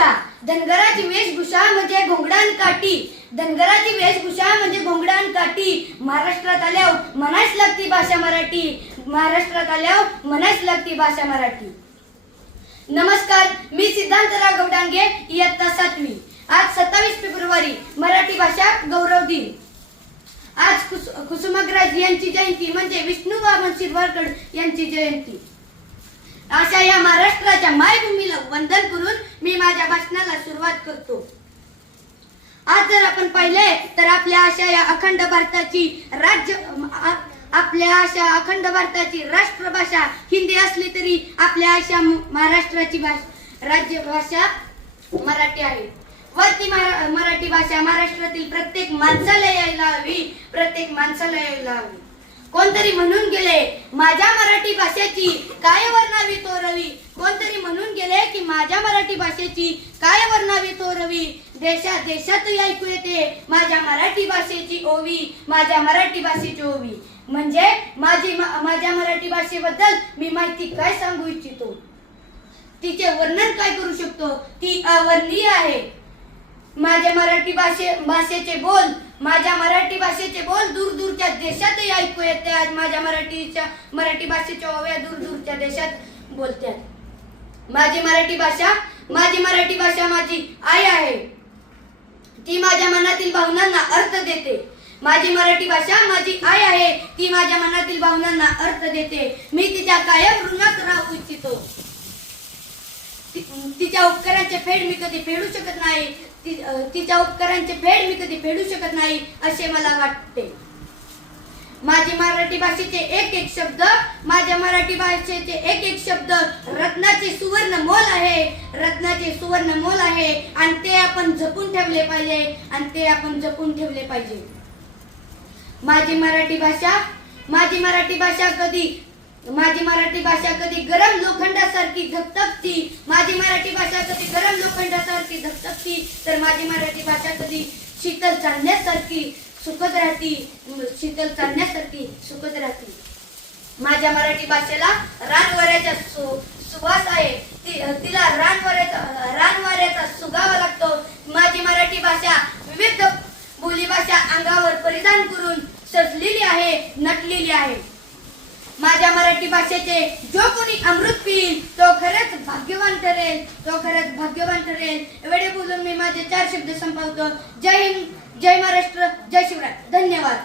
वेशभूषा, धनगराची वेशभूषा म्हणजे घोंगडान काठी. धनगराची वेशभूषा म्हणजे घोंगडान काठी. महाराष्ट्रात आल्यावर म्हणायच लागती भाषा मराठी. महाराष्ट्रात आल्यावर म्हणायच लागती भाषा मराठी. नमस्कार, मी सिद्धांतराव गवडांगे, इयत्ता 7वी. आज 27 फेब्रुवारी मराठी भाषा गौरव दिन. आज कुसुमाग्रज यांची जयंती म्हणजे विष्णू वामन शिरवाडकर यांची जयंती. अशा या महाराष्ट्राच्या मायभूमीला वंदन करून मी माझ्या भाषणाला सुरुवात करतो. आज जर आपण पाहिले तर आपल्या अशा या अखंड भारताची राष्ट्रभाषा हिंदी असली तरी आपल्या अशा महाराष्ट्राची राज्यभाषा मराठी आहे. व ती मराठी भाषा महाराष्ट्रातील प्रत्येक माणसाला यायला हवी, प्रत्येक माणसाला यायला हवी. कोणतरी म्हणून गेले माझ्या मराठी भाषेची काय वर्णावी तोरवी. कोणतरी म्हणून गेले की माझ्या मराठी भाषेची काय वर्णावी तोरवी. देशात देशातही ऐकू येते माझ्या मराठी भाषेची ओवी, माझ्या मराठी भाषेची ओवी. म्हणजे माझ्या मराठी भाषेबद्दल मी माहिती काय सांगू इच्छितो, तिचे वर्णन काय करू शकतो, ती अवर्णनीय आहे. माझ्या मराठी भाषेचे बोल दूर दूरच्या देशातही ऐकू येतात. माझ्या मराठी भाषेच्या ओव्या दूर दूरच्या देशात बोलतात. माझी मराठी भाषा माझी आई आहे. ती माझ्या मनातील भावनांना अर्थ देते. माझी मराठी भाषा माझी आई आहे, ती माझ्या मनातील भावनांना अर्थ देते. मी तिच्या कायम ऋणात राहू इच्छितो. तिच्या उपकारांचे फेड मी कधी फेडू शकत नाही. तिच्या उपकारांचे फेड मी कधी फेडू शकत नाही असे मला वाटते. माझ्या मराठी भाषेचे एक एक शब्द रत्नाचे सुवर्ण मोल आहे आणि ते आपण जपून ठेवले पाहिजे. माझी मराठी भाषा कधी गरम लोखंडासारखी धगधगती. माझी मराठी भाषा कधी गरम लोखंडासारखी धगधगती तर माझी मराठी भाषा कधी शीतल चांदण्यासारखी सुखद राहती. माझ्या मराठी भाषेला रानवाऱ्याचा सुवास आहे. तिला रानवाऱ्याचा सुगावा लागतो. माझी मराठी भाषा विविध बोलीभाषा अंगावर परिधान करून सजलेली आहे, नटलेली आहे. माझ्या मराठी भाषेचे जो कोणी अमृत पिईल तो खरंच भाग्यवान ठरेल. एवढे बोलून मी माझे 4 शब्द संपवतो. जय हिंद, जय महाराष्ट्र, जय शिवराय. धन्यवाद.